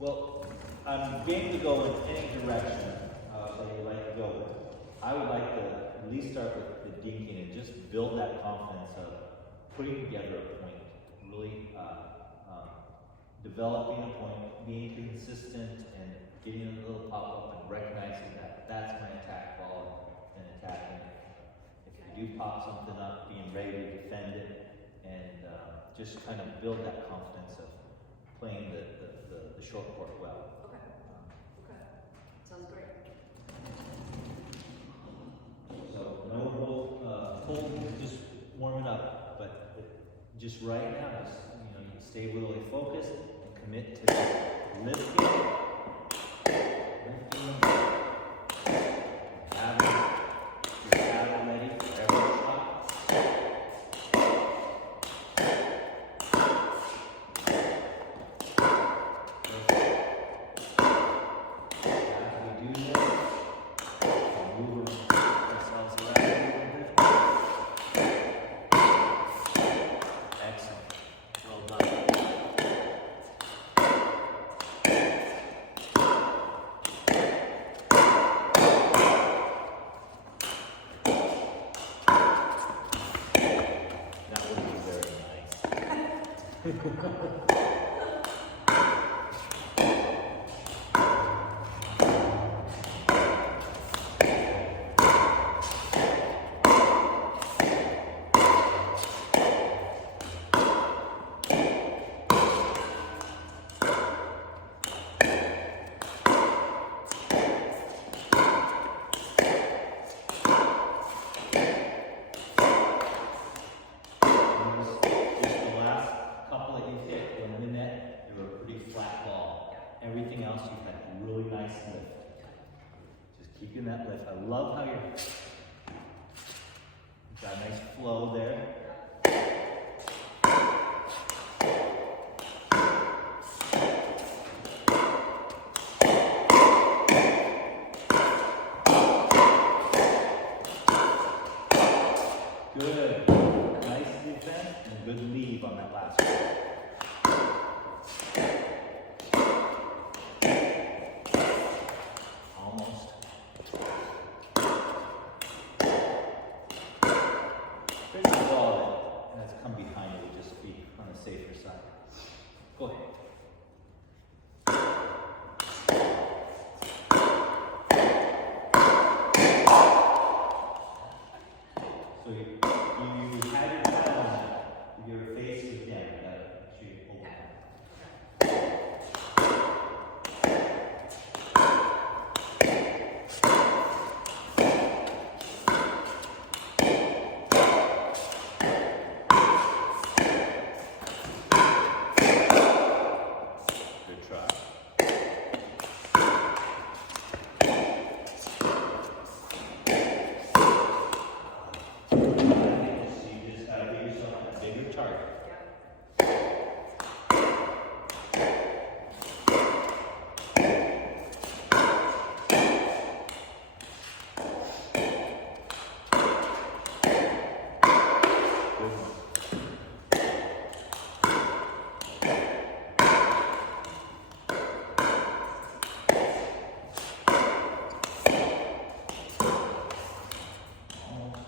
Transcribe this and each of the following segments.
Well, I'm game to go in any direction that you like to go with. I would like to at least start with the dinking and just build that confidence of putting together a point, really developing a point, being consistent, and getting a little pop up and recognizing that that's my attack ball and attacking it. If you do pop something up, being ready to defend it, and just kind of build that confidence of playing the short court well. Okay. Okay. Sounds great. So no hold, just warming up, but just right now, just you stay really focused and commit to lifting, having your paddle ready for every shot. As we do this, move ourselves around a little bit. Excellent. Well done. That would be very nice. Just the last couple that you hit in the net, they were a pretty flat ball. Everything else you had a really nice lift. Just keeping that lift. I love how you've got a nice flow there. Good. Nice defense and good leave on that last one. Almost. There's a ball that has come behind it, would just be on the safer side. Go ahead. So you had your pad on that, your face was down, you gotta make sure you hold it. Good try. So you just gotta give yourself a bigger target. Good one. Almost.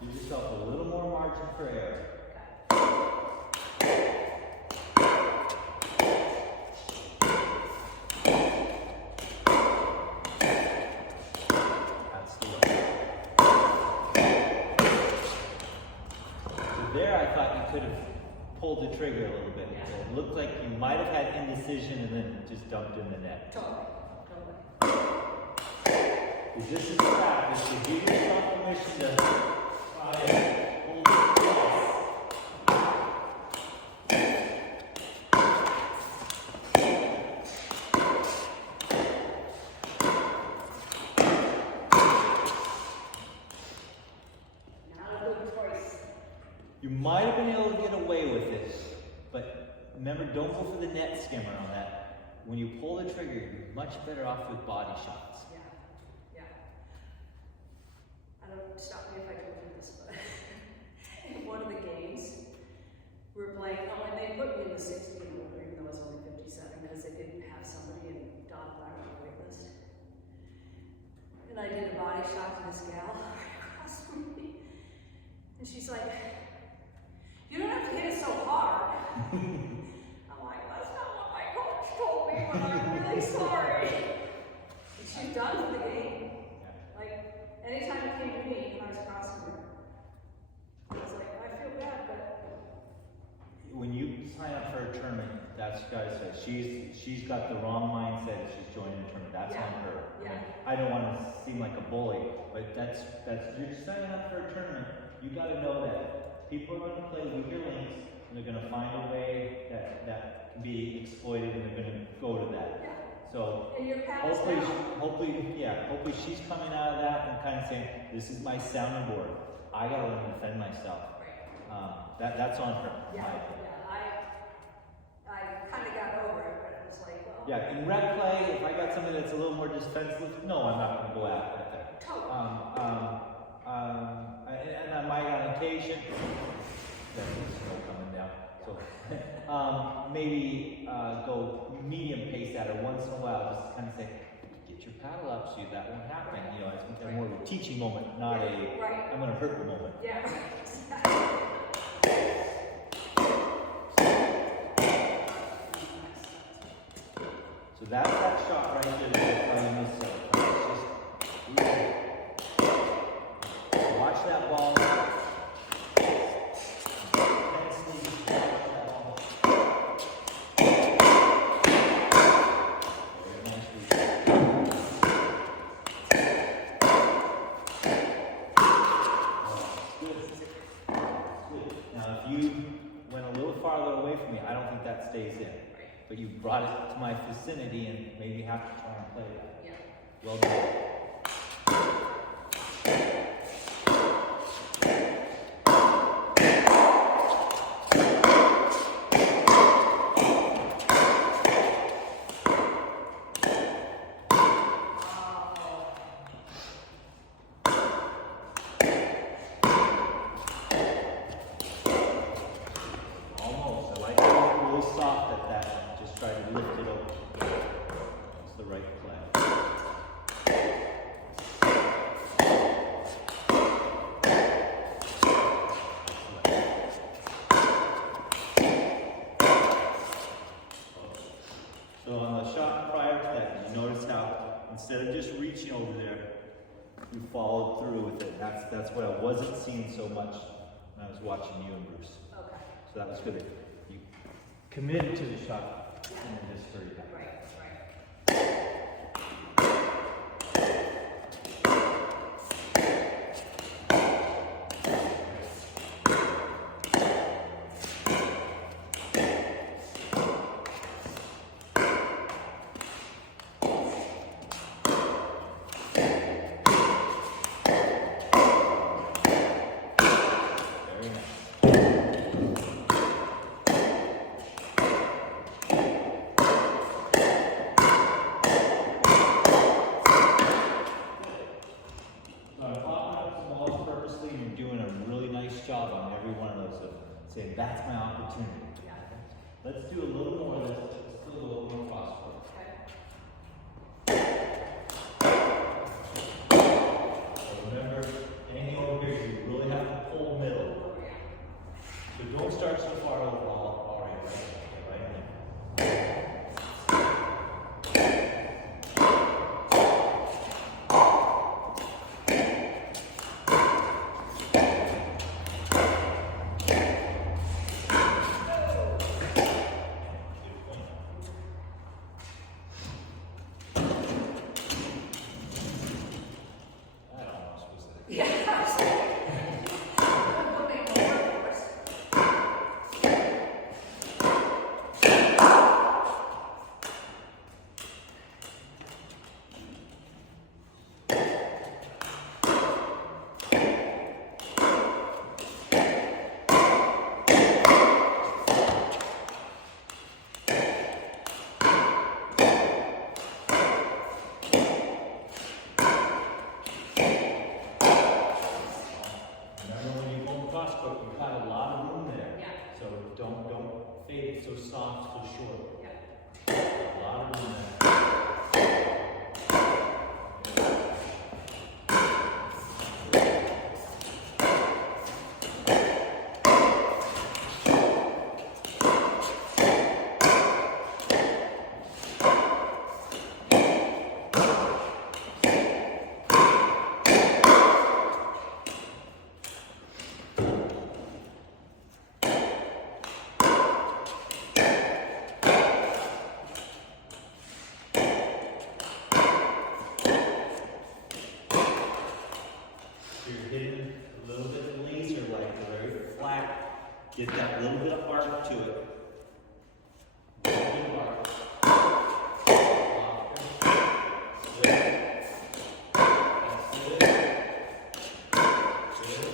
Give yourself a little more margin for error. That's the way. So there I thought you could have pulled the trigger a little bit. It looked like you might have had indecision and then just dumped in the net. Totally. Totally. Because this is practice, to give yourself permission to try and hold it close. Not a good choice. You might have been able to get away with it, but remember, don't go for the net skimmer on that. When you pull the trigger, you're much better off with body shots. Yeah. Yeah. I don't stop me if I don't do this, but in one of the games, we were playing, I'm like, was 60 and over, even though I was only 57, because they didn't have somebody in Dot Bar on the wait list. And I did a body shot to this gal right across from me. And she's like, you don't have to hit it so hard. I'm like, that's not what my coach told me, but I'm really sorry. And she's done with the game. Like, anytime it came to me, when I was crossing her, I was like, I feel bad, but When you sign up for a tournament, that's gotta say, she's got the wrong mindset if she's joining a tournament, that's on her. Yeah. I don't wanna seem like a bully, but that's, you're signing up for a tournament, you gotta know that people are gonna play with your links, and they're gonna find a way that can be exploited, and they're gonna go to that. yeah. So, And your pal is hopefully, hopefully she's coming out of that and kind of saying, this is my sounding board, I gotta learn to defend myself. Right. That's on her. in Yeah, my opinion. I kind of got over it, but it was like, well. Yeah, in rec play, if I got somebody that's a little more defensive, no, I'm not gonna go after that. Totally. And I might on occasion, there's snow coming down, so, maybe, go medium pace at her once in a while, just kind of say, get your paddle up so that won't happen, you know, it's more of a teaching moment, not a, Right. I'm gonna hurt the moment. Yeah, right. So that's that shot right there that's playing this watch that ball. Intensely watch that ball. Very nicely. Good. Now if you went a little farther away from me, I don't think that stays in. But you brought it to my vicinity and maybe have to try and play that. Yeah. Well done. Almost. I like it a little soft at that and just try to lift it over. That's the right play. So on the shot prior to that, you notice how instead of just reaching over there, you followed through with it. That's what I wasn't seeing so much when I was watching you and Bruce. Okay. So that was good. You committed to the shot and then just hurried back. Right, right. Very nice. So I'm popping up some balls purposely, and you're doing a really nice job on every one of those. So saying that's my opportunity. Yeah. Let's do a little more of this. Let's do a little more crossword. Okay. So remember, anything over here, you really have to pull middle. Oh, yeah. So don't start so far over already, right? Right? That almost was it. Yeah. We'll make more work for us. Remember when you go crossbook, you've got a lot of room there. Yeah. So don't fade it so soft to short. Yeah. A lot of room there. You're hitting a little bit laser-like, very flat. Get that little bit of arc to it. A little bit of arc. Softer. Good. That's good. Good.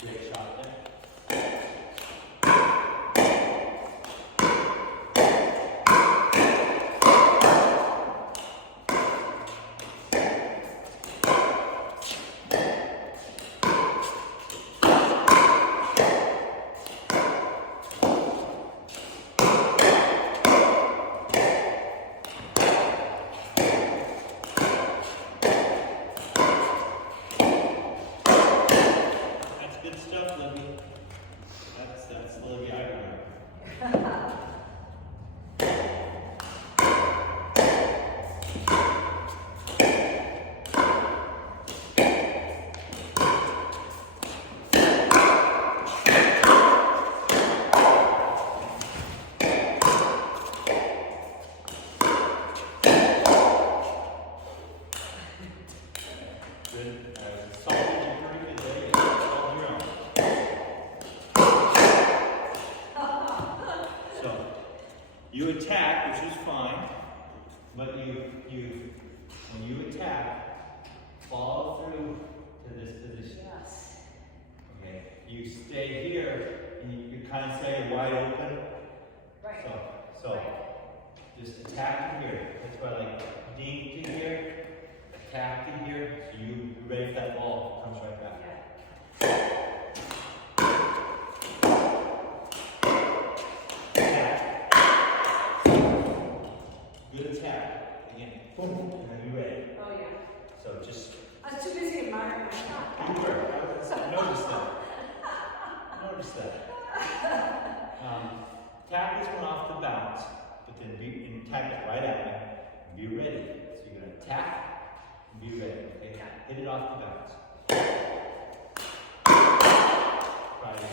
Great shot there. That's good stuff, Libby. That's Libby I remember. Good. Sausage and pretty good. There you go. All your own. So, you attack, which is fine, but when you attack, follow through to this position. Yes. Okay. You stay here, and you kind of stay wide open. Right. So Right. just attack to here. That's why I like ding to here, attack to here, so you ready for that ball comes right back. Yeah. Attack. Good attack. Again, boom, and then be ready. Oh, yeah. So just I was too busy admiring my shot. you were. I noticed that. Noticed that. Tap this one off the bounce, but then and tap it right at me and be ready. So you're gonna tap and be ready. Okay? Hit it off the bounce. Right in.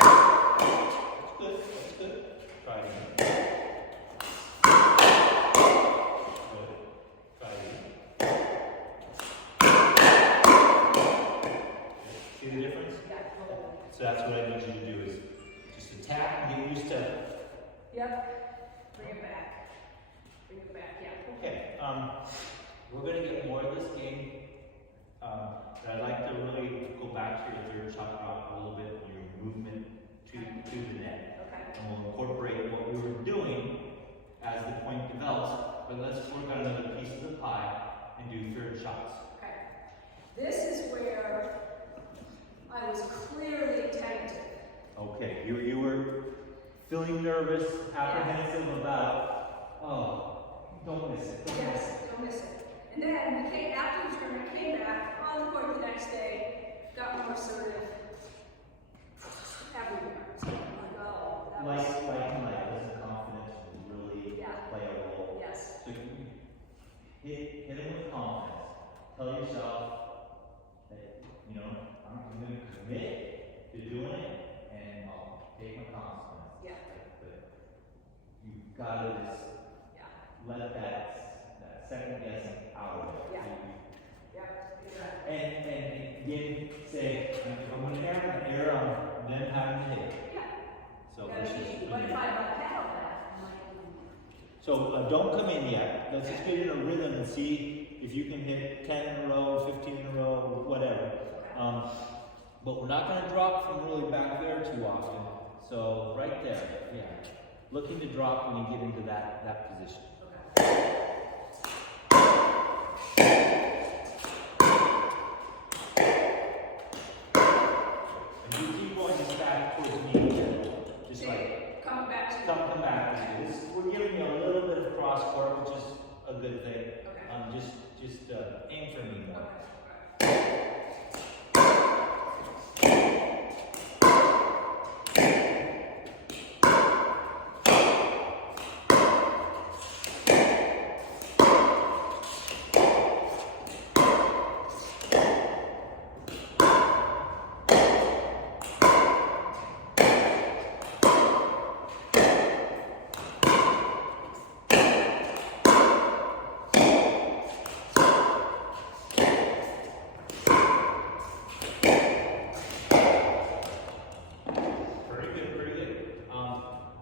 That's good. That's good. Try it again. Good. Try it again. See the difference? Yeah. So that's what I need you to do is just attack and get used to. Yep. Bring it back. Bring it back, yeah. Okay, we're gonna get more of this game. But I'd like to really go back to your third shot route a little bit, your movement to the net. Okay. And we'll incorporate what we were doing as the point develops, but let's work on another piece of the pie and do third shots. Okay. This is where I was clearly tentative. Okay, you were feeling nervous, apprehensive about, oh, don't miss it, don't miss Yes, it. don't miss it. And then after the tournament, I came back on the court the next day, got more assertive everywhere. So I'm like, oh, that was, Doesn't confidence really Yeah. play a role? yes. So you hit it with confidence. Tell yourself that, I'm going to commit to doing it and I'll take my consequences. Yeah. But you've got to just Yeah. let that second guessing out of it. Yeah. Yeah. Exactly. And again, say, I'm going to err on them having to hit it. Yeah. So Gotta let's be- just. But if I got that, I'm like, So don't come in yet. Let's just get in a rhythm and see if you can hit 10 in a row, 15 in a row, whatever. But we're not going to drop from really back there too often. So right there, yeah. Looking to drop when you get into that position. okay. we're giving you a little bit of cross court, which is a good thing. Okay. Just aim for me more. Okay.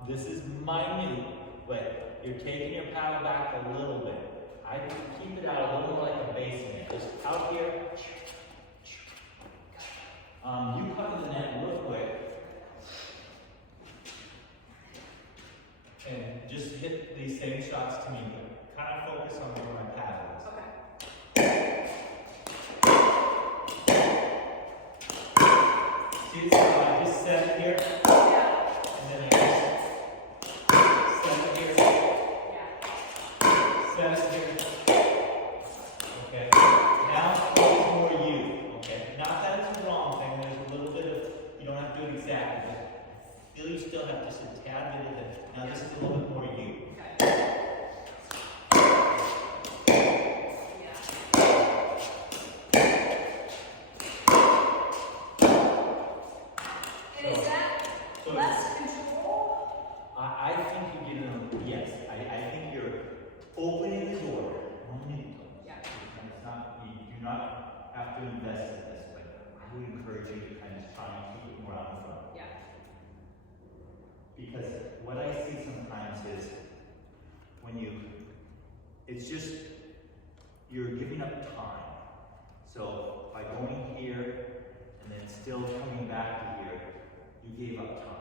This is minute, but you're taking your paddle back a little bit. I keep it out a little like a basin. Just out here. You cover the net real quick. And just hit these same shots to me, but kind of focus on where my paddle is. Okay. See, so I just set here. And then I just set here. Set here. Okay. Now focus more you. Okay. Not that it's the wrong thing. There's a little bit of, you don't have to do it exactly, but feel you still have just a tad bit of it. Now this is a little bit more you. Less control? I think you're getting, yes, I think you're opening the door. Yeah. And it's not, you do not have to invest in this, but I would encourage you to kind of try and keep it more out in front. Yeah. Because what I see sometimes is when it's just, you're giving up time. So by going here and then still coming back to here, you gave up time.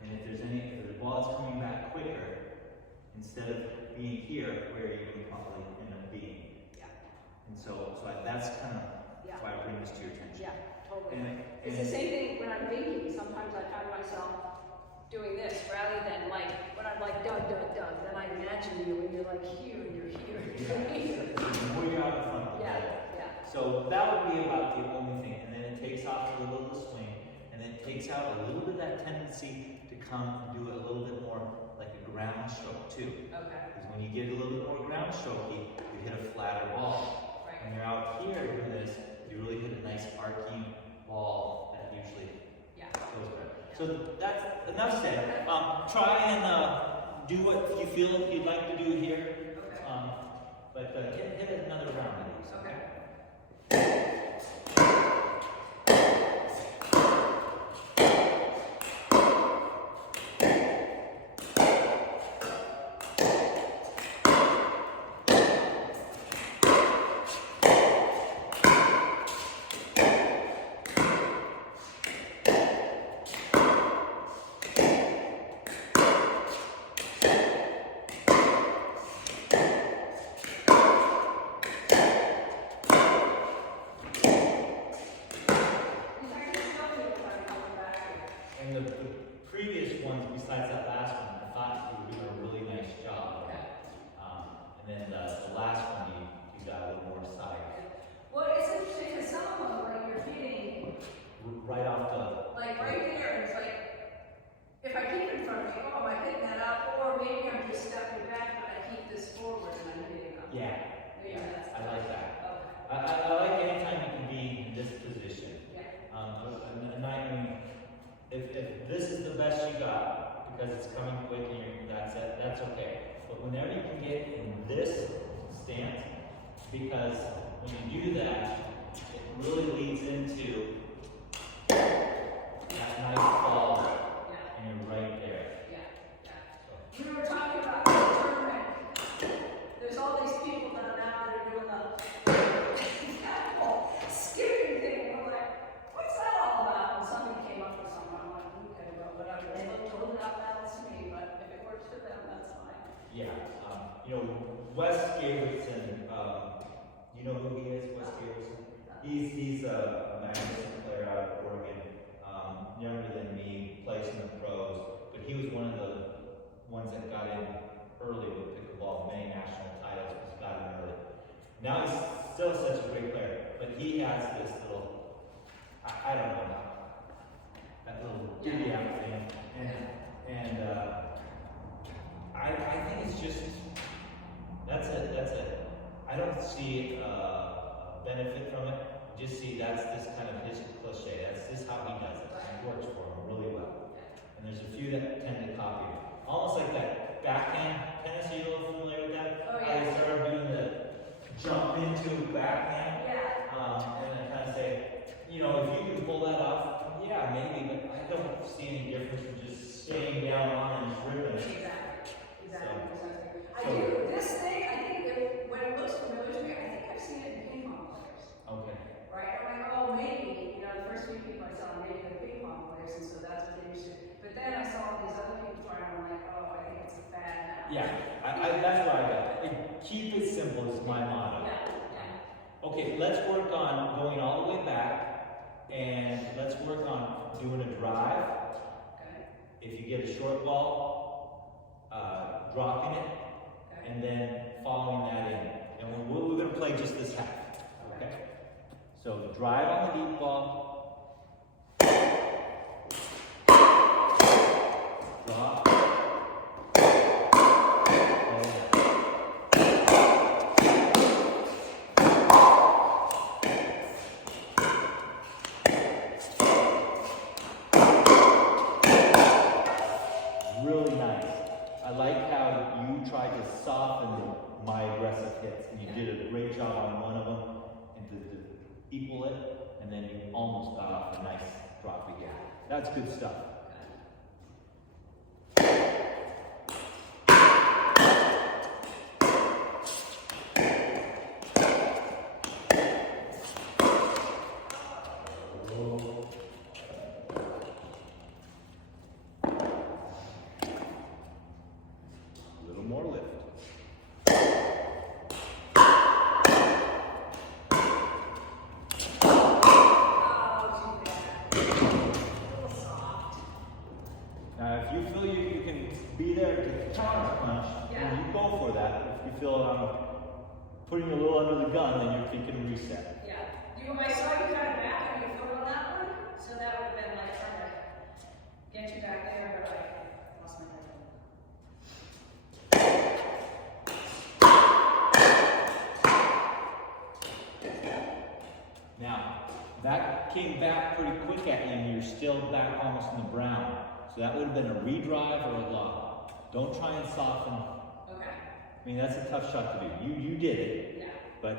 And if the ball is coming back quicker, instead of being here, where you would probably end up being. Yeah. And so that's kind of why I bring this to your attention. Yeah, totally. And It's the same thing when I'm baking. Sometimes I find myself doing this rather than like when I'm like Doug. Then I imagine you and you're like here and you're here and you're here. More you're out in front of the ball. Yeah. So that would be about the only thing. And then it takes off a little of the swing, and then it takes out a little bit of that tendency to come and do it a little bit more like a ground stroke too. Okay. Because when you get a little bit more ground strokey, you hit a flatter ball. Right. When you're out here doing this, you really hit a nice arcing ball that usually goes better. So that's enough said. Try and do what you feel you'd like to do here. Okay. But hit another round of these. Okay. And the previous ones, besides that last one, I thought you were doing a really nice job. And then the last one, you got a little more side. Well, it's interesting because some of them, like you're hitting, Right off the. like right there, it's like, if I keep it in front of me, oh, am I hitting that up? Or maybe I'm just stepping back, but I keep this forward and I'm hitting up. Yeah. Maybe that's. I like that. Okay. I like anytime you can be in this position. Yeah. And I mean, if this is the best you got, because it's coming quick and that's it, that's okay. But whenever you can get in this stance, because when you do that, it really leads into that nice ball, Yeah. and you're right there. Yeah. We were talking about the tournament. There's all these people that are now that are doing the whole skipping thing. And we're like, what's that all about? And somebody came up with something. I'm like, okay, well, whatever. They look totally off balance to me, but if it works for them, that's fine. Yeah, Wes Gabrielson, you know who he is, Wes Gabrielson? He's a magnificent player out of Oregon, younger than me, plays in the pros, but he was one of the ones that got in he has this little, I don't know, that little giddy out thing, and I think it's just, that's a, I don't see benefit from it. Just see that's this kind of his cliche. That's just how he does it. It works for him really well. And there's a few that tend to copy it. Almost like that backhand tennis. Are you a little familiar with that? Oh, How they started doing the jump into backhand. Yeah. And then kind of say, you know, if you can pull that off, yeah, maybe, but I don't see any difference from just staying down on and just ripping it. Exactly. I do. This thing, I think, when it looks familiar to me, I think I've seen it in ping pong players. Okay. Right? I'm like, oh, maybe, you know, the first few people I saw, maybe they're ping pong players, and so that's what they used to. But then I saw all these other people trying, and I'm like, oh, I think it's a fad now. Yeah, that's what I got. Keep it simple is my motto. Yeah. Okay, let's work on going all the way back, and let's work on doing a drive. Okay. If you get a short ball, dropping it, Okay. and then following that in. And we're going to play just this half. Okay? So drive on the deep ball. Drop. Really nice. I like how you tried to soften my aggressive hits, and you did a great job on one of them, and to equal it, and then you almost got off a nice drop again. That's good stuff. A little more lift. Now, if you feel you can be there to counter punch, then you go for that. If you feel I'm putting you a little under the gun, then you're kicking a reset. Yeah. I saw you kind of back on your foot on that one, so that would have been like trying to get you back there, but I lost my head. Now, that came back pretty quick at you, and you're still back almost in the brown. So that would have been a redrive or a lob. Don't try and soften. Okay. I mean, that's a tough shot to do. You did it. Yeah. But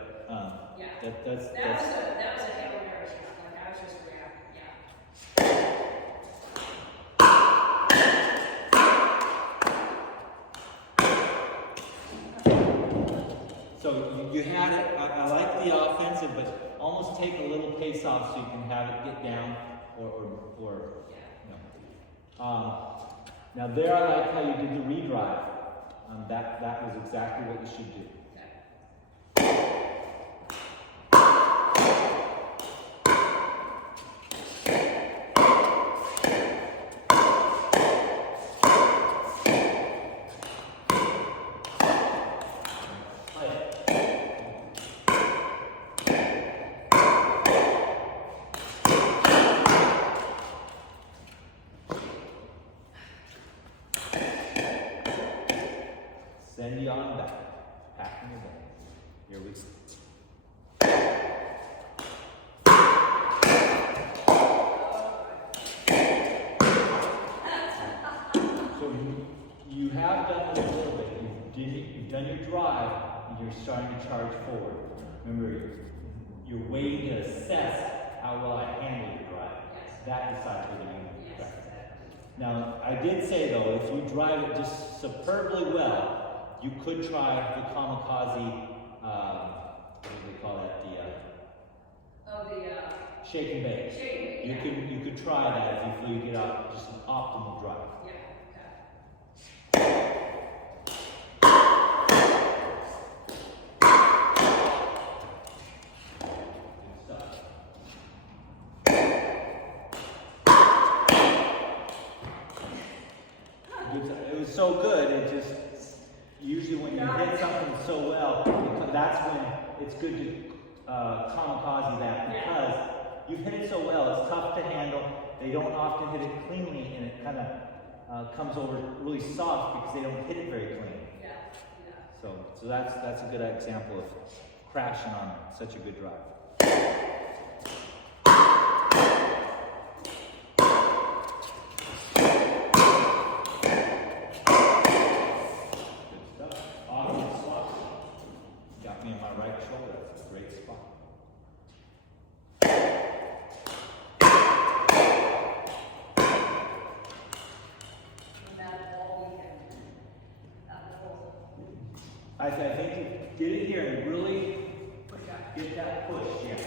Yeah. that's That was a Hail Mary shot. Like I was just reacting. Yeah. So you had it. I like the offensive, but almost take a little pace off so you can have it get down or you know. Now there, I like how you did the redrive. That was exactly what you should do. Send you on back. Packing it back. Here we go. So you have done it a little bit. You've done your drive, and you're starting to charge forward. Remember, you're waiting to assess how well I handle your drive. That decides whether you drive. Now, I did say though, if you drive it just superbly well, you could try the kamikaze, what do they call that? Shake and bake. You could try that if you feel you get out just an optimal drive. It was so good, it just, usually when you hit something so well, that's when it's good to kamikaze that because you hit it so well, it's tough to handle. They don't often hit it cleanly, and it kind of comes over really soft because they don't hit it very clean. Yeah. So that's a good example of crashing on such a good drive. I think you get it here and really get that push, yeah.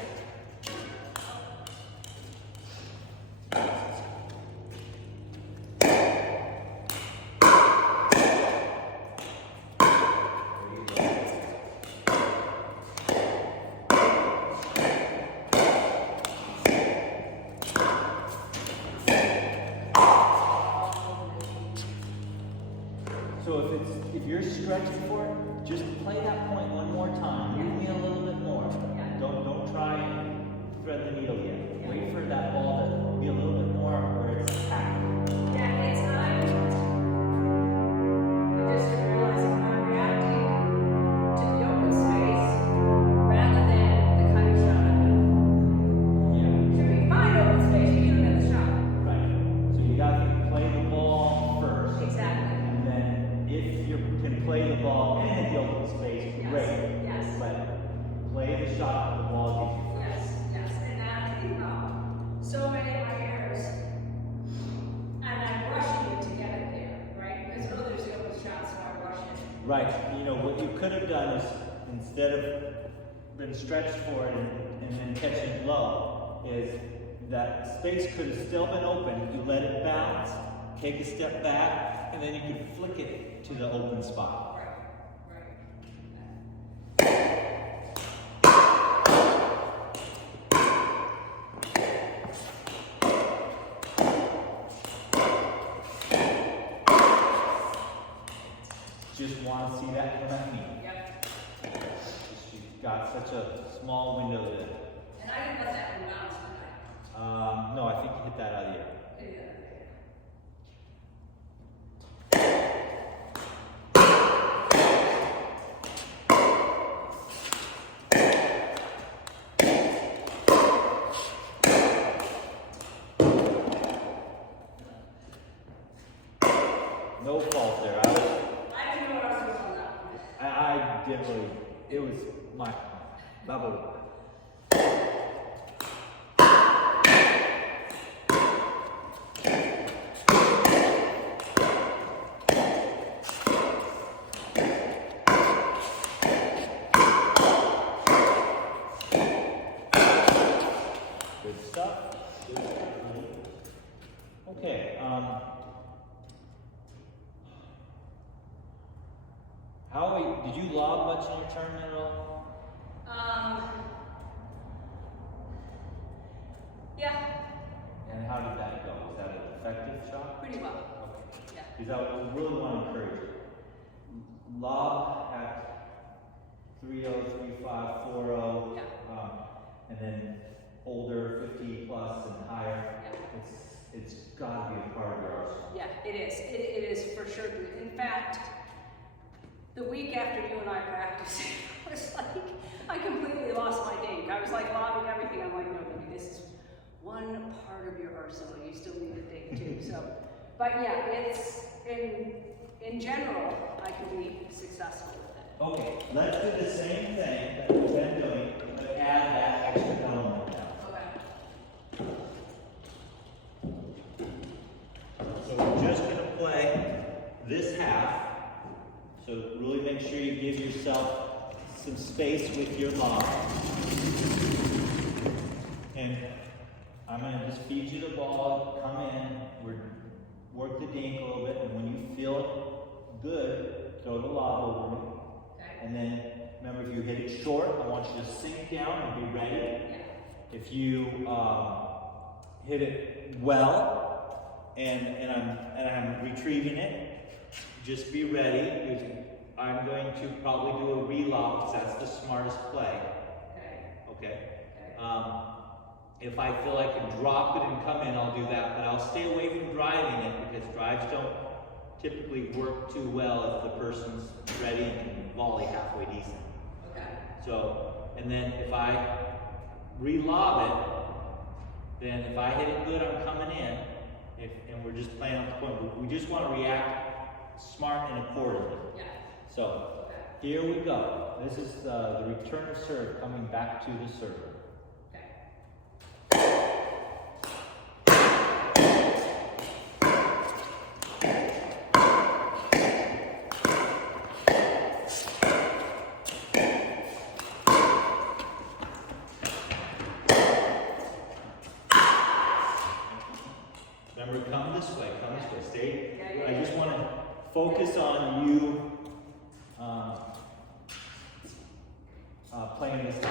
So if you're stretching for it, just play that point one more time. Move me a little bit more. Don't try and thread the needle yet. Wait for that ball to be a little bit more where it's packed. Yeah, it's not. I just realized I'm reacting to the open space rather than the kind of shot I have. Yeah. Should we find open space, you do another shot. Right. So you got to play the ball first. Exactly. And then if you can play the ball and hit the open space, great. Yes. But play the shot that the ball gives you. Yes. And I think about so many of my errors, and I'm rushing it to get it there, right? Because others go with shots, so I rush it. Right. You know, what you could have done is instead of been stretched for it and then catching it low, is that space could have still been open. You let it bounce, take a step back, and then you could flick it to the open spot. Just want to see that come at me. Yep. She's got such a small window there. And I didn't let that one bounce, did I? No, I think you hit that out of here. No fault there. I didn't know what I was doing on that one. I didn't really. It was my bubble. Good stuff. Okay. Did you lob much in your tournament at all? Yeah, And how did that go? Was that an effective shot? pretty well. Okay. Yeah. Because I really want to encourage you. Lob at 3-0, 3-5, 4-0, Yeah. and then older, 50 plus and higher. Yeah. It's got to be a part of your arsenal. Yeah, it is. It is for sure. In fact, the week after you and I practiced, I was like, I completely lost my dink. I was like lobbing everything. I'm like, no, baby, this is one part of your arsenal. You still need a dink too. So, but yeah, it's in general, I can be successful with it. Okay, let's do the same thing that we've been doing, but add that extra element now. Okay. So we're just going to play this half. So really make sure you give yourself some space with your lob. And I'm going to just feed you the ball, come in, work the dink a little bit, and when you feel good, throw the lob over me. Okay. And then remember, if you hit it short, I want you to sink down and be ready. Yeah. If you hit it well, and I'm retrieving it, just be ready, because I'm going to probably do a relob, because that's the smartest play. Okay. okay? Okay. If I feel I can drop it and come in, I'll do that, but I'll stay away from driving it because drives don't typically work too well if the person's ready and can volley halfway decent. Okay. So, and then if I re-lob it, then if I hit it good, I'm coming in, and we're just playing off the point. We just want to react smart and accordingly. Yeah. So, here we go. This is the return serve coming back to the server. Remember, come this way, stay. I just want to focus on you playing this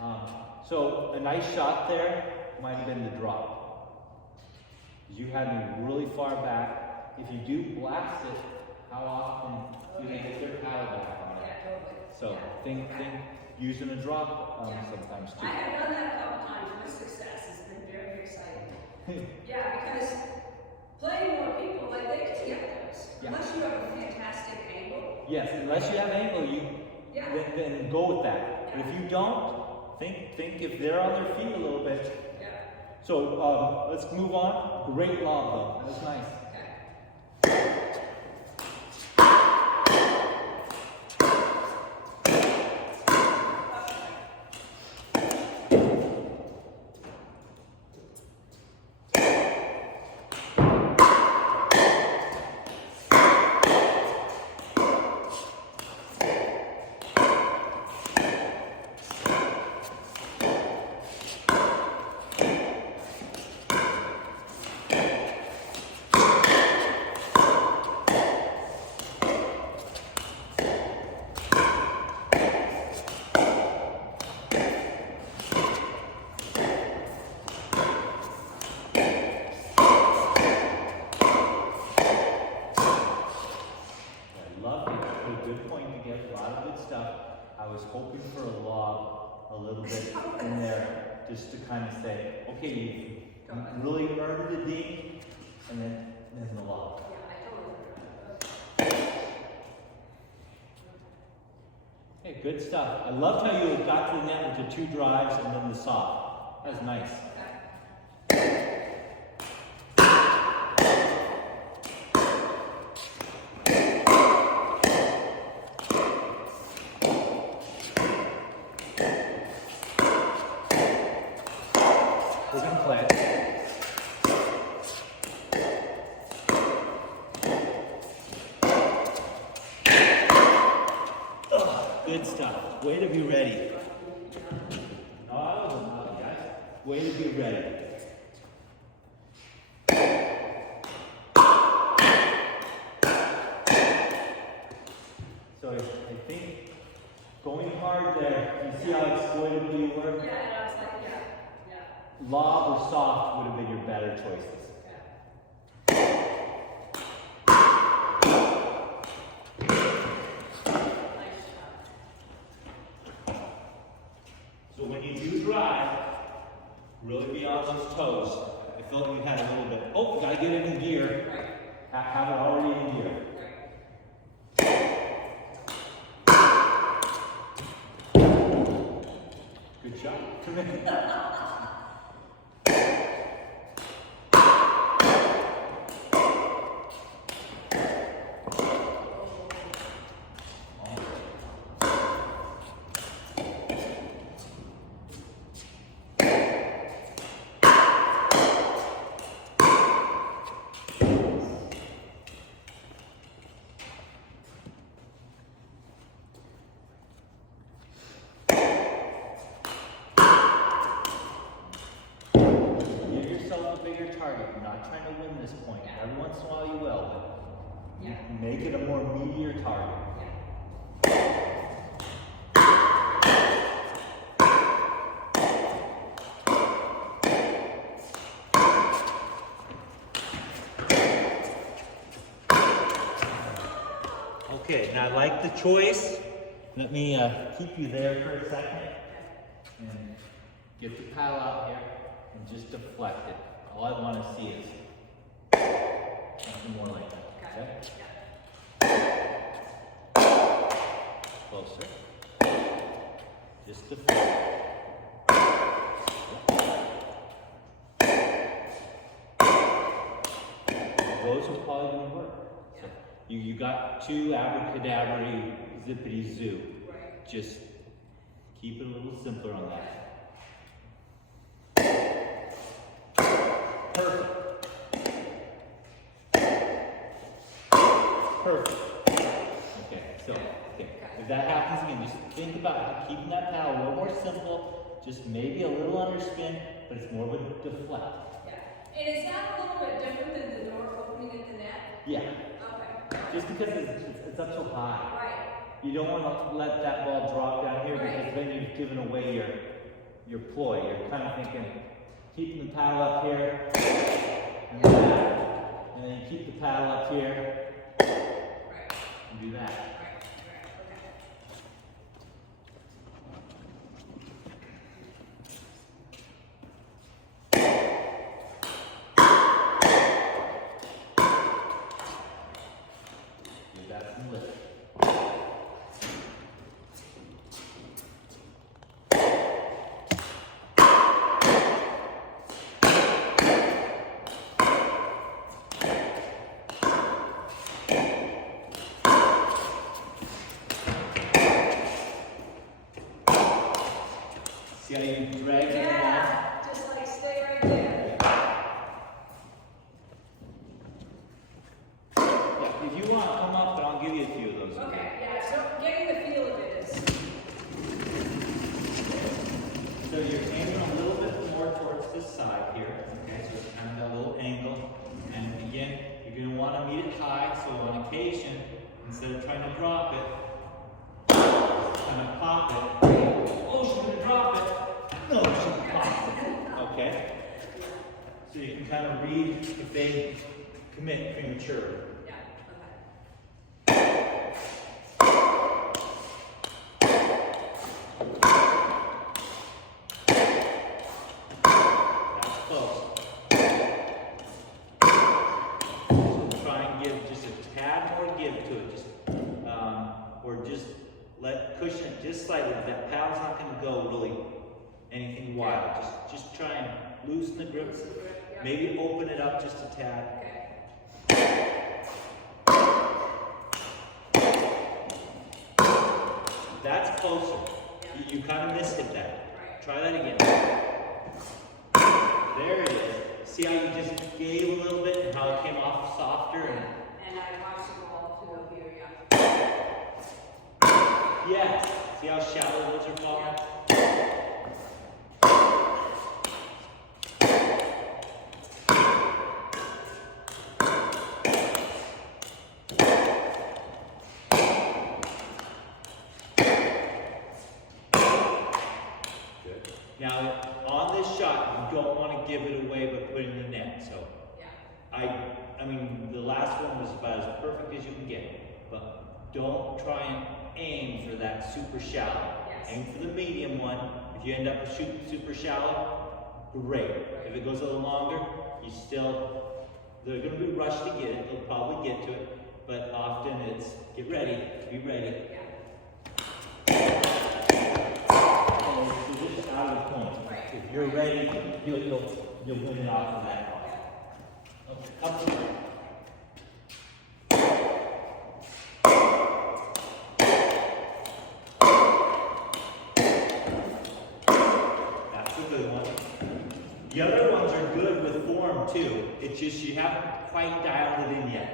out. So a nice shot there might have been the drop. You had me really far back. If you do blast it, how often do they get their paddle back on that? Yeah, totally. So think using a drop sometimes too. I have done that a couple times with success. It's been very exciting. Yeah, because playing more people, like they can get those. Yeah. Unless you have a fantastic angle. Yes, unless you have angle, Yeah. then go with that. But if you don't, think if they're on their feet a little bit. Yeah. So let's move on. Great lob though. That's nice. I was hoping for a lob a little bit in there, just to kind of say, okay, you really earned the ding, and then the lob. Yeah, I totally. Hey, good stuff. I loved how you got to the net with the 2 drives and then the soft. That was nice. We're going to play it. Good stuff. Way to be ready. No, I wasn't lucky, guys. Way to be ready. So I think going hard there, you see how exploitive you were? Yeah, and I was like, yeah. Lob or soft would have been your better choices. So when you do drive, really be on those toes. I felt you had a little bit. Oh, gotta get it in gear. Have it already in gear. Good shot. Target. You're not trying to win this point. Every once in a while you will, but make it a more meatier target. Okay, now I like the choice. Let me keep you there for a second. and get the paddle out here and just deflect it. All I want to see is something more like that. Okay? Closer. Just deflect. Those are probably going to work. So you got two abracadabra zippity zoo. Right. Just keep it a little simpler on that. Perfect. Perfect. Okay, so if that happens again, just think about keeping that paddle a little more simple, just maybe a little underspin, but it's more of a deflect. Yeah. And is that a little bit different than the door opening at the net? Yeah. Okay. Just because it's up so high. Right. You don't want to let that ball drop down here because then you've given away your ploy. You're kind of thinking, keeping the paddle up here, and that, and then you keep the paddle up here, and do that. Give that some lift. See how you drag it along? Yeah, just like stay right there. Yeah, if you want, come up and I'll give you a few of those. Okay, yeah, so getting the feel of it is. So you're aiming a little bit more towards this side here. Okay, so it's kind of that little angle. And again, you're going to want to meet it high, so on occasion, instead of trying to drop it, kind of pop it. Oh, she's going to drop it. No, she popped it. Okay? So you can kind of read if they commit prematurely. Yeah, okay. That's close. So try and give just a tad more give to it, or just let cushion it just slightly. That paddle's not going to go really anything wild. Just try and loosen the grip. Maybe open it up just a tad. That's closer. You kind of missed it there. Try that again. There it is. See how you just gave a little bit and how it came off softer? And I watched the ball to go here, yeah. Yes. See how shallow those are falling? Good. Now, on this shot, you don't want to give it away by putting the net. So, I mean, the last one was about as perfect as you can get, but don't try and aim for that super shallow. Aim for the medium one. If you end up shooting super shallow, great. If it goes a little longer, they're going to be rushed to get it. They'll probably get to it, but often it's get ready, be ready. So this is out of the point. If you're ready, you'll win it off of that. Okay, up to you. That's a good one. The other ones are good with form too. It's just you haven't quite dialed it in yet.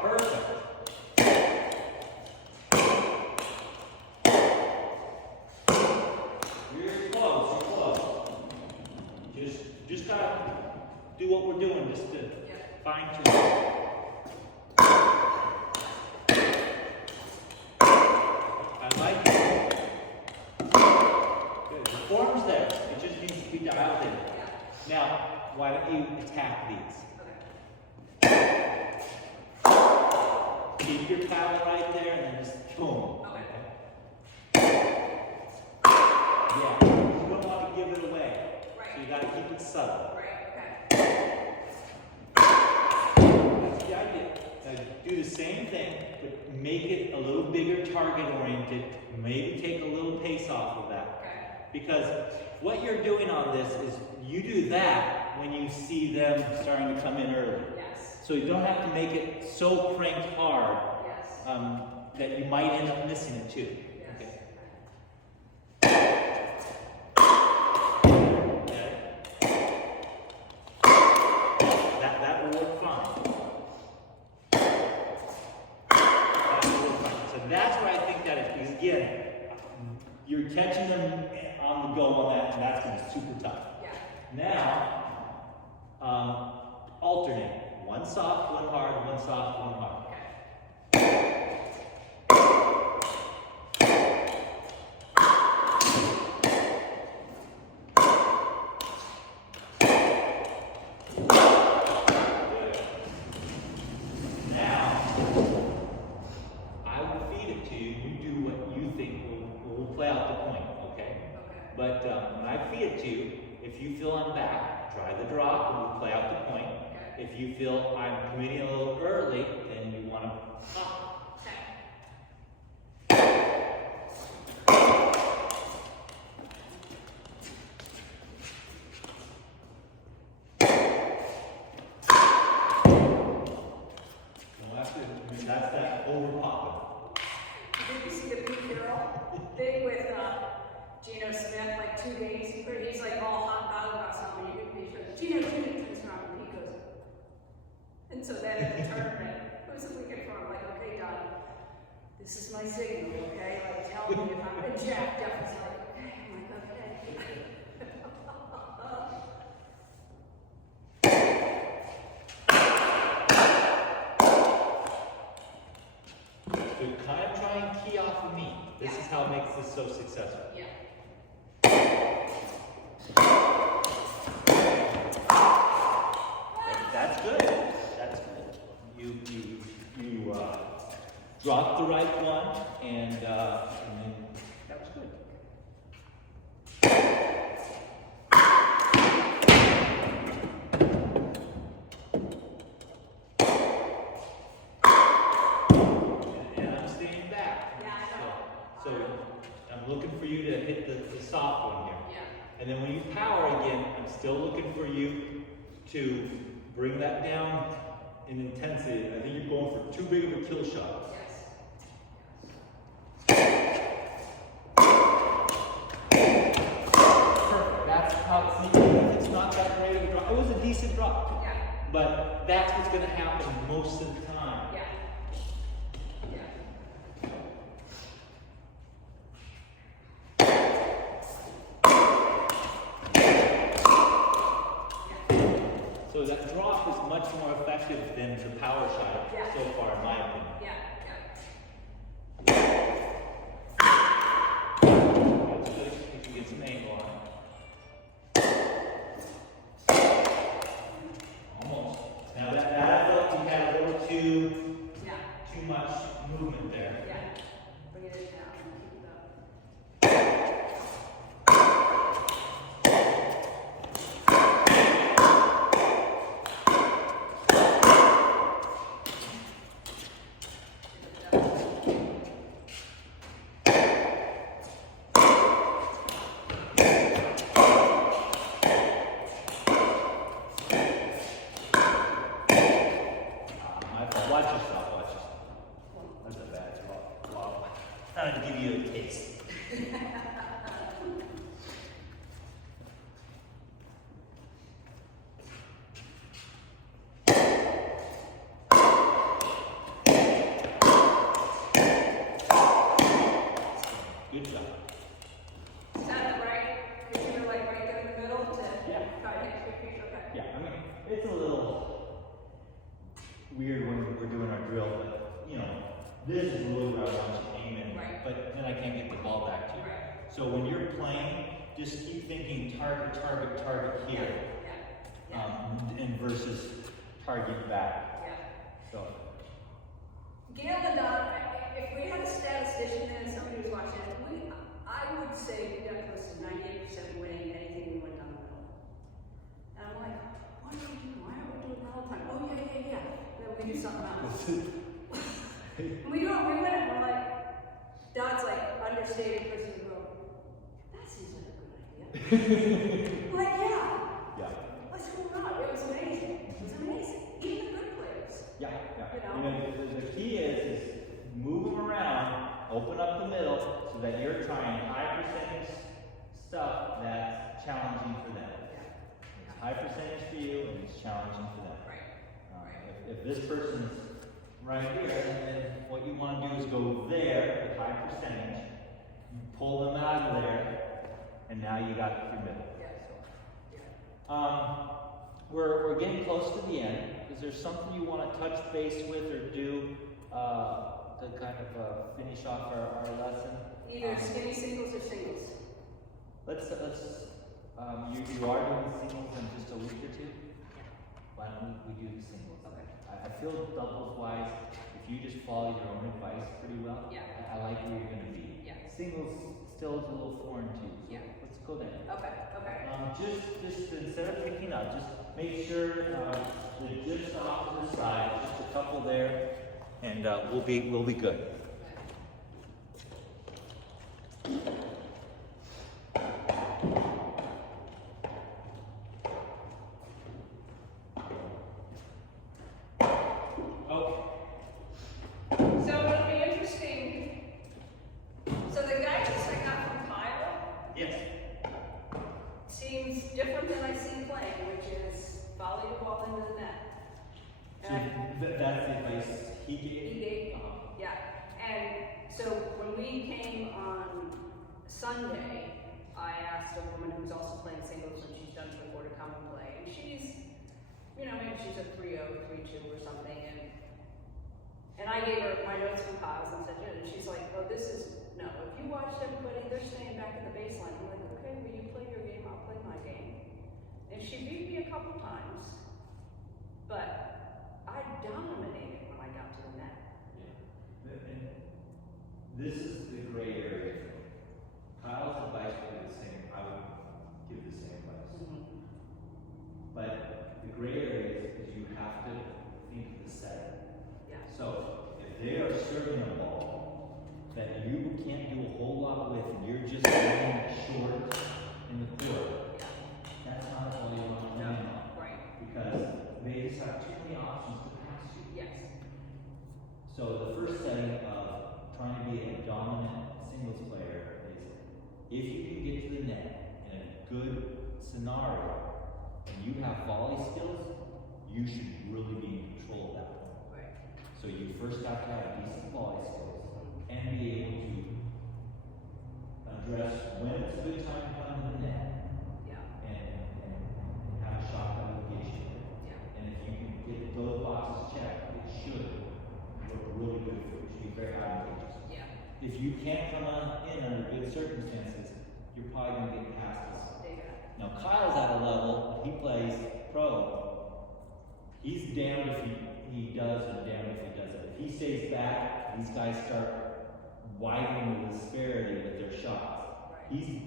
Perfect. You're close, you're close. Just gotta do what we're doing just to fine tune it. I like it. Good. The form's there. It just needs to be dialed in. Now, why don't you attack these? Keep your paddle right there and then just boom. Okay. it subtle. Right, okay. That's the idea. Now do the same thing, but make it a little bigger target oriented. Maybe take a little pace off of that. Okay. Because what you're doing on this is you do that when you see them starting to come in early. Yes. So you don't have to make it so cranked hard Yes. that you might end up missing it too. Yes. That will work fine. That will work fine. So that's where I think that is, because again, you're catching them on the go on that, and that's going to be super tough. Yeah. Now, alternate. One soft, one hard, one soft, one hard. Play out the point, okay? But when I feed it to you, if you feel I'm back, try the drop and we'll play out the point. Okay. If you feel I'm committing a little early, then you want to stop. That's that over popping. Did you see the Pete Carroll thing with Geno Smith, like 2 days? He's like all hot and bothered about something. Geno turns around and he goes. And so then in the tournament, it was a weekend for him, like, okay, Don, this is my signal, okay? Like, tell me if I'm. And Jack Duff was like, okay. I'm like, okay. So kind of try and key off of me. This is how it makes this so successful. Yeah. That's good. That's good. You dropped the right one, and then that was good. And I'm staying back. Yeah, I know. So I'm looking for you to hit the soft one here. Yeah. And then when you power again, I'm still looking for you to bring that down in intensity. I think you're going for too big of a kill shot. Perfect. That's how it's not that great of a drop. It was a decent drop. Yeah. But that's what's going to happen most of the time. Yeah. So that drop is much more effective than the power shot so far, in my opinion. That's good. If you get some angle on it. Almost. Now that I felt you had a little too much movement there. Bring it down and keep it up. Watch yourself, watch yourself. That's a bad drop. Wow. Trying to give you a taste. Good job. Sounded right? Because you were like right there in the middle to Yeah. try to hit your feet. Okay. Yeah, I mean, it's a little weird when we're doing our drill, but, you know, this is really where I want you to aim in, Right. but then I can't get the ball back to you. Right. So when you're playing, just keep thinking target, target, target here, and versus target back. So, Gail and if we had a statistician and somebody was watching it, I would say we got close to 98% winning anything we went down the middle. do something else. And we went and we're like, Dad's like, understated person to go, that seems like a good idea. Like, yeah. Yeah. What's going on? It was amazing. It was amazing. Even the good players. Yeah, yeah. You know? The key is move them around, open up the middle, so that you're trying high percentage stuff that's challenging for them. It's high percentage for you, and it's challenging for them. If this person's right here, and then what you want to do is go there with high percentage, you pull them out of there, and now you got your middle. We're getting close to the end. Is there something you want to touch base with or do to kind of finish off our lesson? Either skinny singles or singles. Let's you are doing singles in just a week or two? Why don't we do the singles? Okay. I feel doubles wise, if you just follow your own advice pretty well, Yeah. I like where you're gonna be. Yeah. Singles still is a little foreign to you. So Yeah. let's go there. Okay. Just instead of picking up, just make sure the dips off to the side, just a couple there, and we'll be good. So it'll be interesting. So the guidance I got from Kyle Yes. seems different than I see playing, which is volley the ball into the net. So And that's the advice he gave. he gave, yeah. And so when we came on Sunday, I asked a woman who's also playing singles and she's done it before to come and play. And she's, maybe she's a 3-0, 3-2 or something. And I gave her my notes from Kyle's and said, and she's like, oh, this is, no, if you watch everybody, they're staying back in the baseline. I'm like, okay, well, you play your game, I'll play my game. And she beat me a couple times, but I dominated when I got to the net. And this is the gray area. Kyle's advice would be the same. I would give the same advice. But the gray area is you have to think of the setting. Yeah. So if they are serving a ball that you can't do a whole lot with, and you're just going short in the court, that's not all you want to win on. Right. Because they just have too many options to pass you. Yes. So the first setting of trying to be a dominant singles player is if you can get to the net in a good scenario and you have volley skills, you should really be in control of that point. Right. So you first have to have decent volley skills and be able to address when it's a good time to come to the net Yeah. and have a shot application. Yeah. And if you can get those boxes checked, it should look really good for you. It should be very advantageous. Yeah. If you can't come in under good circumstances, you're probably going to get past this. Now Kyle's at a level, he plays pro. He's damned if he does and damned if he doesn't. If he stays back, these guys start widening the disparity with their shots. Right. He's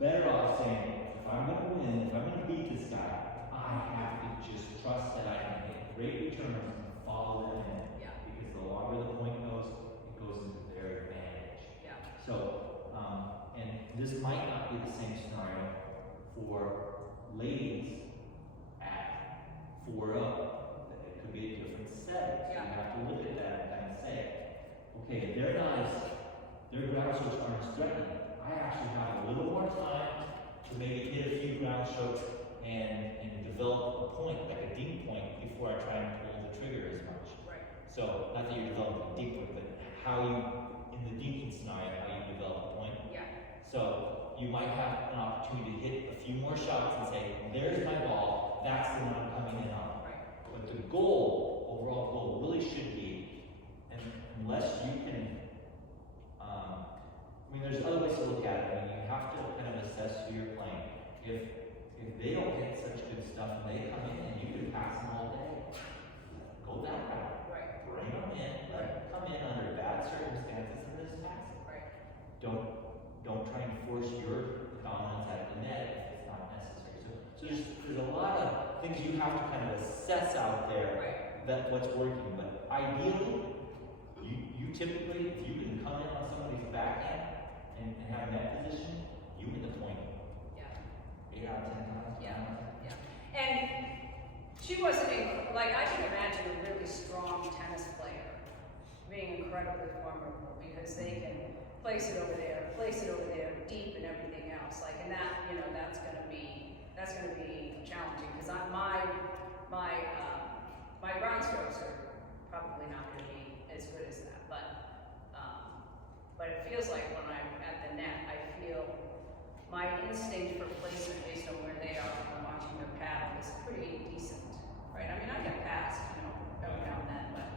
better off saying, if I'm going to win, if I'm going to beat this guy, I have to just trust that I can get great returns and follow them in. Yeah. Because the longer the point goes, it goes into their advantage. Yeah. So, and this might not be the same scenario for ladies at 4-0. It could be a different setting. So Yeah. you have to look at that and kind of say, okay, they're not as, their ground strokes aren't as threatening. I actually have a little more time to maybe hit a few ground strokes and develop a point, like a deep point, before I try and pull the trigger as much. Right. So, not that you're developing a deep point, but how you, in the deep scenario, how you develop a point. Yeah. So, you might have an opportunity to hit a few more shots and say, there's my ball, that's the one I'm coming in on. Right. But the goal, overall goal, really should be, and unless you can, there's other ways to look at it. You have to kind of assess who you're playing. If they don't hit such good stuff and they come in and you can pass them all day, go that route. Right. Bring them in, let them come in under bad circumstances and just pass them. Right. Don't try and force your dominance at the net if it's not necessary. So there's a lot of things you have to kind of assess out there Right. that what's working, but ideally, you typically, if you can come in on somebody's backhand and have net position, you win the point. Yeah. 8 out of 10 times. Yeah. And she wasn't, like, I can imagine a really strong tennis player being incredibly formidable because they can place it over there, deep and everything else. Like, and that, you know, that's gonna be challenging because my ground strokes are probably not gonna be as good as that. But it feels like when I'm at the net, I feel my instinct for placement based on where they are when I'm watching their paddle is pretty decent, right? I mean, I get past, you know, every now and then, but.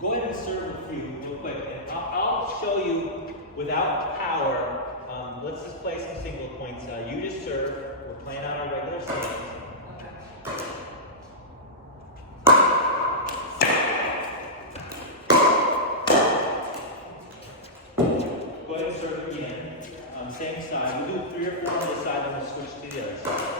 Go ahead and serve a few real quick. And I'll show you without power. Let's just play some single points. You just serve. We're playing on our regular stance. Go ahead and serve again. Same side. We'll do 3 or 4 on this side, and we'll switch to the other side.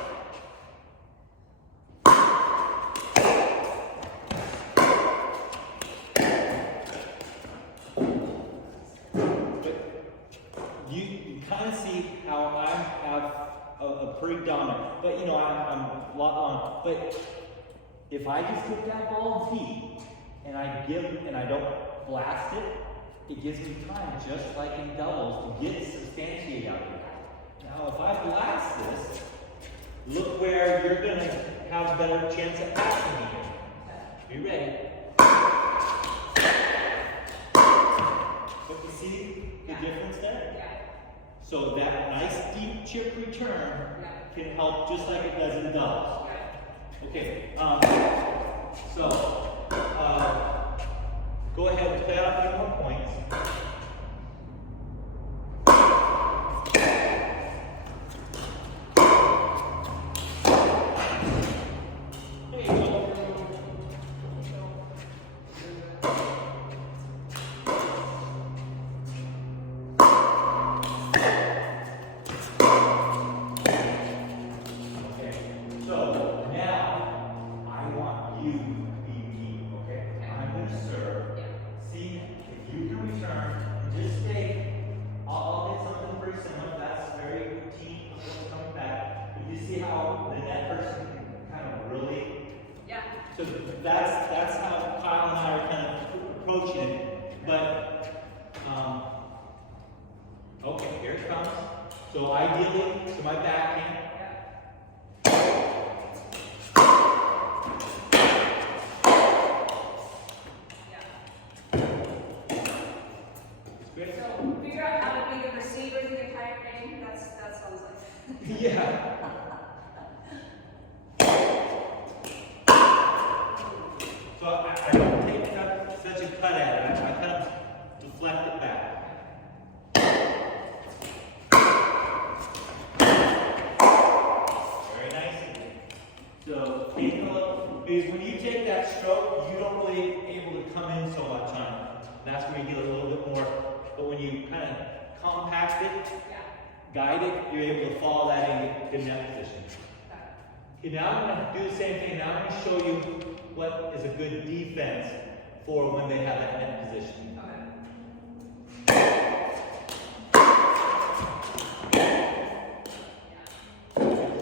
You kind of see how I have a pretty dominant, but you know, I'm a lot on. But if I just get that ball deep and I don't blast it, it gives me time, just like in doubles, to get substantiate out of it. Now, if I blast this, look where you're going to have a better chance at passing me here. Be ready. But you see the difference there? Yeah. So that nice deep chip return can help just like it does in doubles. Okay, go ahead and play out a few more points. There you go. So now I want you to be me, okay? I'm going to serve. See if you can return and just stay. I'll get something pretty similar. That's very routine. Coming back. But you see how the net person can kind of really. Yeah. So that's how Kyle and I are kind of approaching it. But okay, here it comes. So ideally, to my backhand. So figure out how to be the receiver to the kite ring. That sounds like. Yeah. So I don't take such a cut at it. I kind of deflect it back. Very nice. So take a look, because when you take that stroke, you don't really able to come in so much on it. That's where you get a little bit more. But when you kind of compact it, guide it, you're able to follow that in net position. Okay, now I'm going to do the same thing. Now I'm going to show you what is a good defense for when they have that net position.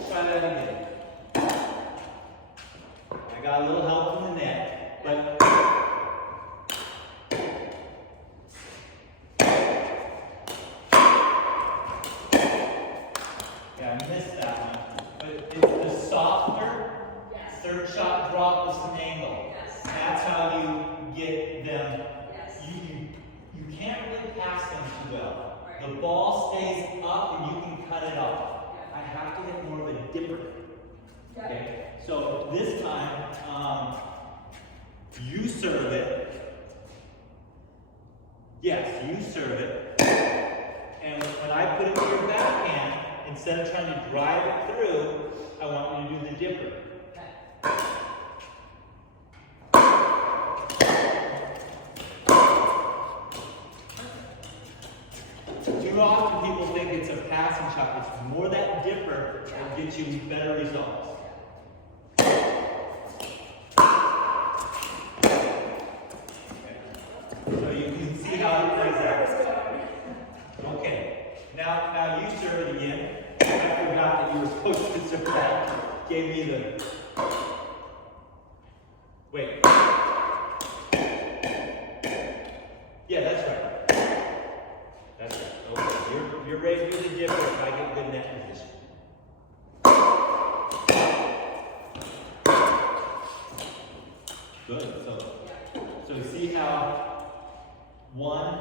Try that again. I got a little help from the net, but I missed that one. But it's the softer third shot drop with some angle. That's how you get them. You can't really pass them too well. The ball stays up and you can cut it off. I have to get more of a dipper. Okay. So this time, you serve it. Yes, you serve it. And when I put it to your backhand, instead of trying to drive it through, I want you to do the dipper. Too often people think it's a passing shot. It's more that dipper that gets you better results. gave me the, wait. Yeah, that's right. That's right. Okay, you're ready to do the dipper if I get good net position. Good, so you see how one,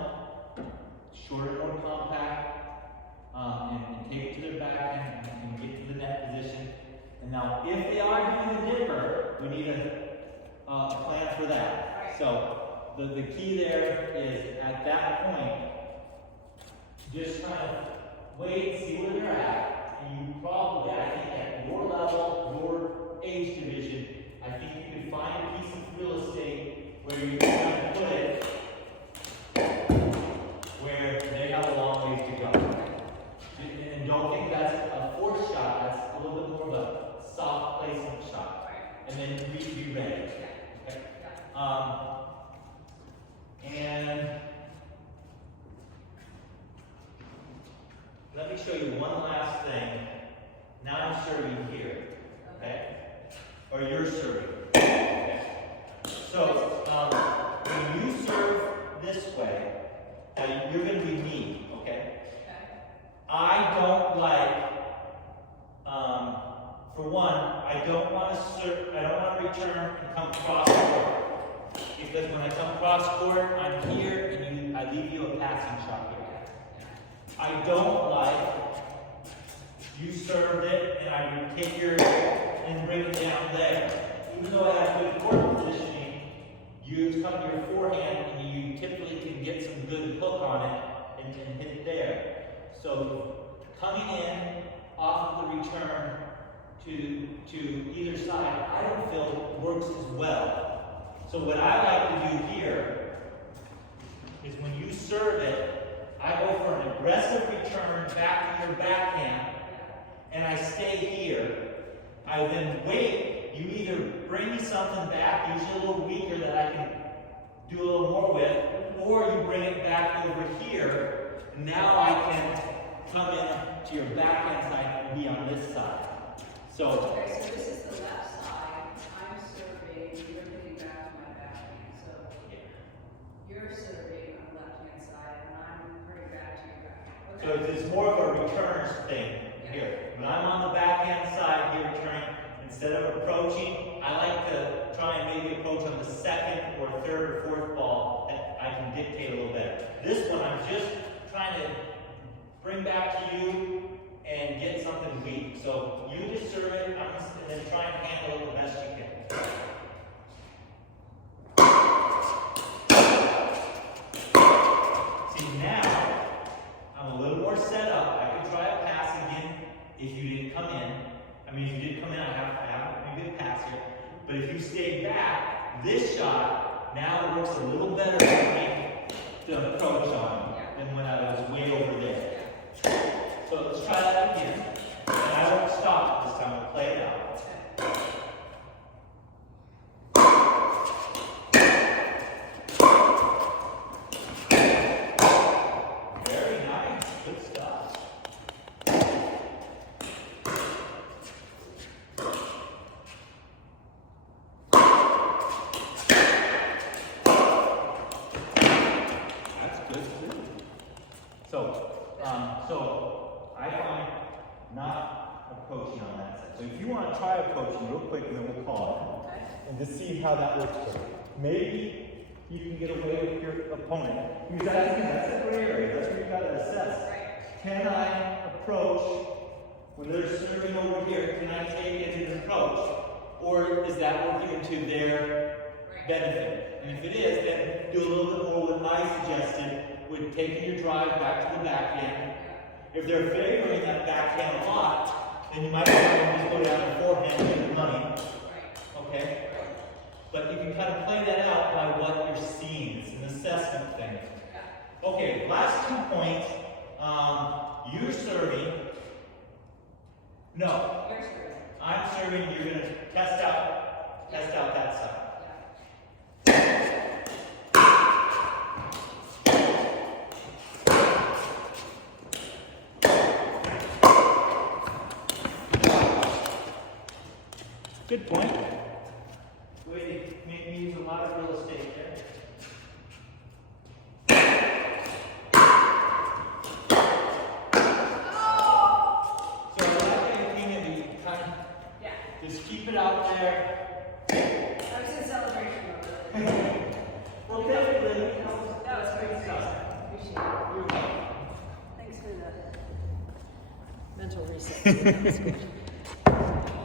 shorter, more compact, and take it to their back and get to the net position. And now, if they are doing the dipper, we need a plan for that. So, the key there is, at that point, just kind of wait and see where they're at. And you probably, I think, at your level, your age division, I think you can find a piece of real estate where you can kind of put it where they have a long ways to go. And don't think that's a forced shot, that's a little bit more of a soft placement shot. And then be ready. Okay? And let me show you one last thing. Now I'm serving here. Okay? Or you're serving. Okay? So, when you serve this way, you're going to be me, okay? I don't like, for one, I don't want to return and come cross court. Because when I come cross court, I'm here and I leave you a passing shot here. I don't like you served it and I take your and bring it down there. Even though I have good court positioning, you come to your forehand and you typically can get some good hook on it and hit it there. So coming in off of the return to either side, I don't feel works as well. So what I like to do here is when you serve it, I go for an aggressive return back to your backhand, and I stay here. I then wait. You either bring me something back, usually a little weaker that I can do a little more with, or you bring it back over here, and now I can come in to your backhand side and be on this side. So, okay, so this is the left side. I'm serving, you're getting back to my backhand. So you're serving on the left-hand side, and I'm bringing back to your backhand. Okay. so it's more of a returns thing here. When I'm on the backhand side here returning, instead of approaching, I like to try and maybe approach on the second or third or fourth ball that I can dictate a little better. This one, I'm just trying to bring back to you and get something weak. So you just serve it, and then try and handle it the best you can. See, now, I'm a little more set up. I can try a pass again if you didn't come in. I mean, if you did come in, I have a good pass here. But if you stayed back, this shot now works a little better for me to approach on than when I was way over there. So let's try that again. And I won't stop this time. We'll play it out. Very nice. Good stuff. That's good too. So I find not approaching on that side. So if you want to try approaching real quick, and then we'll call it, and just see how that works for you. Maybe you can get away with your opponent. Because that's a gray area. That's where you got to assess. Can I approach when they're serving over here? Can I take it and approach, or is that working into their benefit? And if it is, then do a little bit more what I suggested with taking your drive back to the backhand. If they're favoring that backhand a lot, then you might want to just go down the forehand and get the money. Okay? But you can kind of play that out by what you're seeing. It's an assessment thing. Okay, last 2 points. You're serving. No. You're serving. I'm serving. You're going to test out that side. Good point. Way to make me use a lot of real estate there. So that kind of thing that you kind of Yeah. just keep it out there. I was in celebration mode. Well, typically, That was great stuff. Appreciate it. you're welcome. Thanks for the mental reset. That was good.